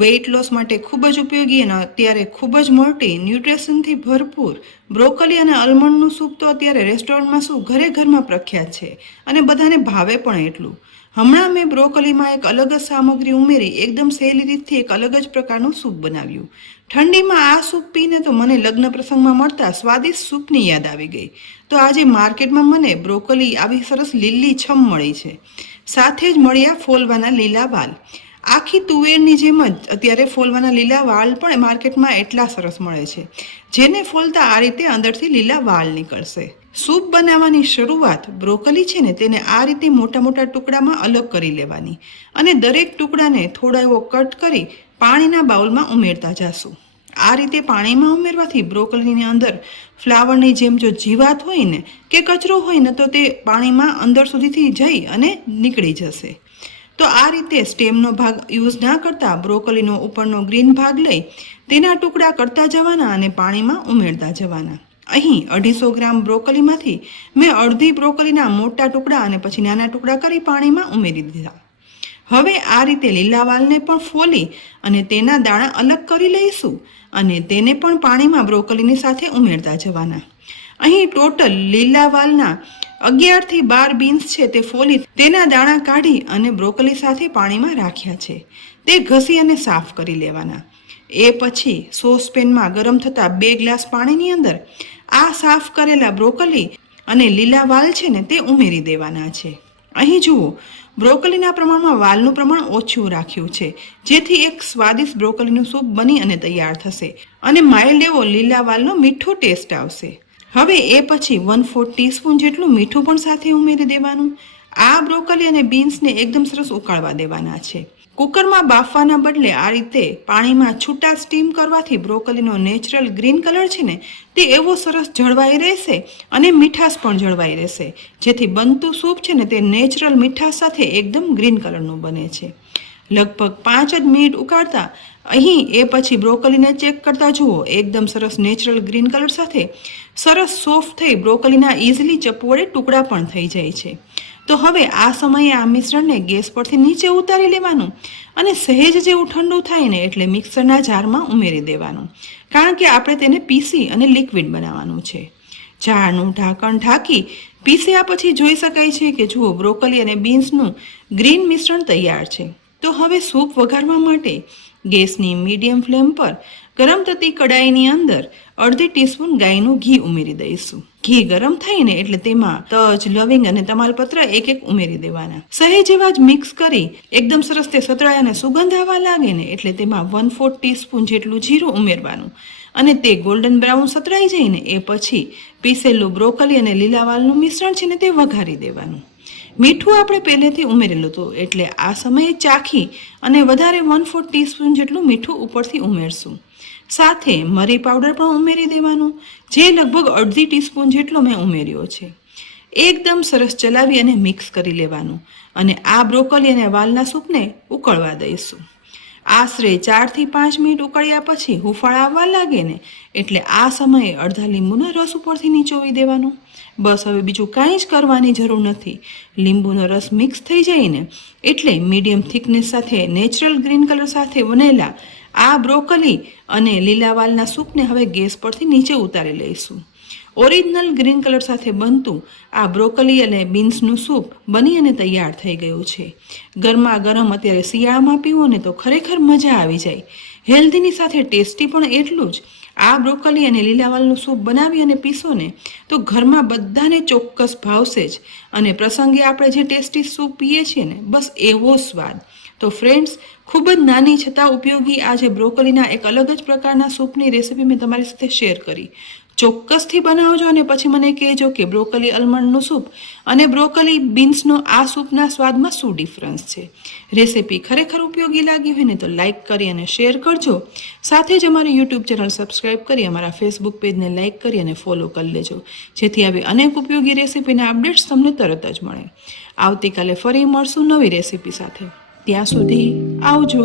Weight loss માટે ખૂબ જ ઉપયોગી અને અત્યારે ખૂબ જ મોટી ન્યુટ્રિશનથી ભરપૂર બ્રોકોલી અને આલમંડનું સૂપ તો અત્યારે રેસ્ટોરન્ટમાં શું ઘરે ઘરમાં પ્રખ્યાત છે અને બધાને ભાવે પણ એટલું. હમણાં મેં બ્રોકોલીમાં એક અલગ જ સામગ્રી ઉમેરી એકદમ સહેલી રીતથી એક અલગ જ પ્રકારનું સૂપ બનાવ્યું. ઠંડીમાં આ સૂપ પીને તો મને લગ્ન પ્રસંગમાં મળતા સ્વાદિષ્ટ સૂપની યાદ આવી ગઈ. તો આજે માર્કેટમાં મને બ્રોકોલી આવી સરસ લીલી છમ મળી છે. સાથે જ મળ્યા ફોલવાના લીલા વાલ. આખી તુવેરની જેમ જ અત્યારે ફોલવાના લીલા વાળ પણ માર્કેટમાં એટલા સરસ મળે છે, જેને ફોલતા આ રીતે અંદરથી લીલા વાળ નીકળશે. સૂપ બનાવવાની શરૂઆત બ્રોકોલી છે ને તેને આ રીતે મોટા મોટા ટુકડામાં અલગ કરી લેવાની અને દરેક ટુકડાને થોડો એવો કટ કરી પાણીના બાઉલમાં ઉમેરતા જાશું. આ રીતે પાણીમાં ઉમેરવાથી બ્રોકોલીની અંદર ફ્લાવરની જેમ જો જીવાત હોય ને કે કચરો હોય ને તો તે પાણીમાં અંદર સુધીથી જઈ અને નીકળી જશે. તો આ રીતે સ્ટેમનો ભાગ યુઝ ના કરતા બ્રોકોલીનો ઉપરનો ગ્રીન ભાગ લઈ તેના ટુકડા કરતા જવાના અને પાણીમાં ઉમેરતા જવાના. અહીં 250 ગ્રામ બ્રોકોલીમાંથી મેં અડધી બ્રોકોલીના મોટા ટુકડા અને પછી નાના ટુકડા કરી પાણીમાં ઉમેરી દીધા. હવે આ રીતે લીલા વાલને પણ ફોલી અને તેના દાણા અલગ કરી લઈશું અને તેને પણ પાણીમાં બ્રોકોલીની સાથે ઉમેરતા જવાના. અહીં ટોટલ લીલા વાલના 11 થી 12 બીન્સ છે તે ફોલી તેના દાણા કાઢી અને બ્રોકોલી સાથે પાણીમાં રાખ્યા છે. તે ઘસી અને સાફ કરી લેવાના. એ પછી સોસપેનમાં ગરમ થતા 2 ગ્લાસ પાણીની અંદર આ સાફ કરેલા બ્રોકોલી અને લીલા વાલ છે ને તે ઉમેરી દેવાના છે. અહીં જુઓ, બ્રોકોલીના પ્રમાણમાં વાલનું પ્રમાણ ઓછું રાખ્યું છે, જેથી એક સ્વાદિષ્ટ બ્રોકોલીનું સૂપ બની અને તૈયાર થશે અને માઇલ્ડ એવો લીલા વાલનો મીઠો ટેસ્ટ આવશે. હવે એ પછી 1/4 ટીસ્પૂન જેટલું મીઠું પણ સાથે ઉમેરી દેવાનું. આ બ્રોકોલી અને બીન્સને એકદમ સરસ ઉકાળવા દેવાના છે. કુકરમાં બાફવાના બદલે આ રીતે પાણીમાં છૂટા સ્ટીમ કરવાથી બ્રોકોલીનો નેચરલ ગ્રીન કલર છે ને તે એવો સરસ જળવાઈ રહેશે અને મીઠાશ પણ જળવાઈ રહેશે, જેથી બનતું સૂપ છે ને તે નેચરલ મીઠાશ સાથે એકદમ ગ્રીન કલરનું બને છે. લગભગ 5 જ મિનિટ ઉકાળતા અહીં એ પછી બ્રોકોલીને ચેક કરતા જુઓ, એકદમ સરસ નેચરલ ગ્રીન કલર સાથે સરસ સોફ્ટ થઈ બ્રોકોલીના ઇઝીલી ચપ્પુ વડે ટુકડા પણ થઈ જાય છે. તો હવે આ સમયે આ મિશ્રણને ગેસ પરથી નીચે ઉતારી લેવાનું અને સહેજ જેવું ઠંડુ થાય ને એટલે મિક્સરના જારમાં ઉમેરી દેવાનું, કારણ કે આપણે તેને પીસી અને લિક્વિડ બનાવવાનું છે. જારનું ઢાંકણ ઢાંકી પીસ્યા પછી જોઈ શકાય છે કે જુઓ, બ્રોકોલી અને બીન્સનું ગ્રીન મિશ્રણ તૈયાર છે. તો હવે સૂપ વઘારવા માટે ગેસની મીડિયમ ફ્લેમ પર ગરમ થતી કડાઈની અંદર 1/2 ટીસ્પૂન ગાયનું ઘી ઉમેરી દઈશું. ઘી ગરમ થાય ને એટલે તેમાં તજ, લવિંગ અને તમાલપત્ર એક ઉમેરી દેવાના. સહેજ એવા જ મિક્સ કરી એકદમ સરસ તે સતળાય અને સુગંધ આવવા લાગે ને એટલે તેમાં 1/4 ટીસ્પૂન જેટલું જીરું ઉમેરવાનું અને તે ગોલ્ડન બ્રાઉન સતળાઈ જાય ને એ પછી પીસેલું બ્રોકોલી અને લીલા વાલનું મિશ્રણ છે ને તે વઘારી દેવાનું. મીઠું આપણે પહેલેથી ઉમેરેલું હતું એટલે આ સમયે ચાખી અને વધારે 1/4 ટીસ્પૂન જેટલું મીઠું ઉપરથી ઉમેરશું. સાથે મરી પાવડર પણ ઉમેરી દેવાનું, જે લગભગ 1/2 ટીસ્પૂન જેટલો મેં ઉમેર્યો છે. એકદમ સરસ ચલાવી અને મિક્સ કરી લેવાનું અને આ બ્રોકોલી અને વાલના સૂપને ઉકળવા દઈશું. આશરે 4 થી 5 મિનિટ ઉકળ્યા પછી હુંફાળ આવવા લાગે ને એટલે આ સમયે અડધા લીંબુનો રસ ઉપરથી નીચોવી દેવાનો. બસ હવે બીજું કાંઈ જ કરવાની જરૂર નથી. લીંબુનો રસ મિક્સ થઈ જાય ને એટલે મીડિયમ થિકનેસ સાથે નેચરલ ગ્રીન કલર સાથે બનેલા આ બ્રોકોલી અને લીલા વાલના સૂપને હવે ગેસ પરથી નીચે ઉતારી લઈશું. ઓરિજિનલ ગ્રીન કલર સાથે બનતું આ બ્રોકોલી અને બીન્સનું સૂપ બની અને તૈયાર થઈ ગયું છે. ગરમા ગરમ અત્યારે શિયાળામાં પીવો ને તો ખરેખર મજા આવી જાય. હેલ્ધીની સાથે ટેસ્ટી પણ એટલું જ. આ બ્રોકોલી અને લીલા વાલનું સૂપ બનાવી અને પીશો ને તો ઘરમાં બધાને ચોક્કસ ભાવશે જ અને પ્રસંગે આપણે જે ટેસ્ટી સૂપ પીએ છીએ ને બસ એવો સ્વાદ. તો ફ્રેન્ડ્સ, ખૂબ જ નાની છતાં ઉપયોગી આજે બ્રોકોલીના એક અલગ જ પ્રકારના સૂપની રેસીપી મેં તમારી સાથે શેર કરી. ચોક્કસથી બનાવજો અને પછી મને કહેજો કે બ્રોકોલી આલમંડનું સૂપ અને બ્રોકોલી બીન્સનો આ સૂપના સ્વાદમાં શું ડિફરન્સ છે. રેસીપી ખરેખર ઉપયોગી લાગી હોય ને તો લાઇક કરી અને શેર કરજો. સાથે જ અમારી યુટ્યુબ ચેનલ સબસ્ક્રાઈબ કરી અમારા ફેસબુક પેજને લાઇક કરી અને ફોલો કરી લેજો, જેથી આવી અનેક ઉપયોગી રેસીપીના અપડેટ્સ તમને તરત જ મળે. આવતીકાલે ફરી મળશું નવી રેસીપી સાથે. ત્યાં સુધી આવજો.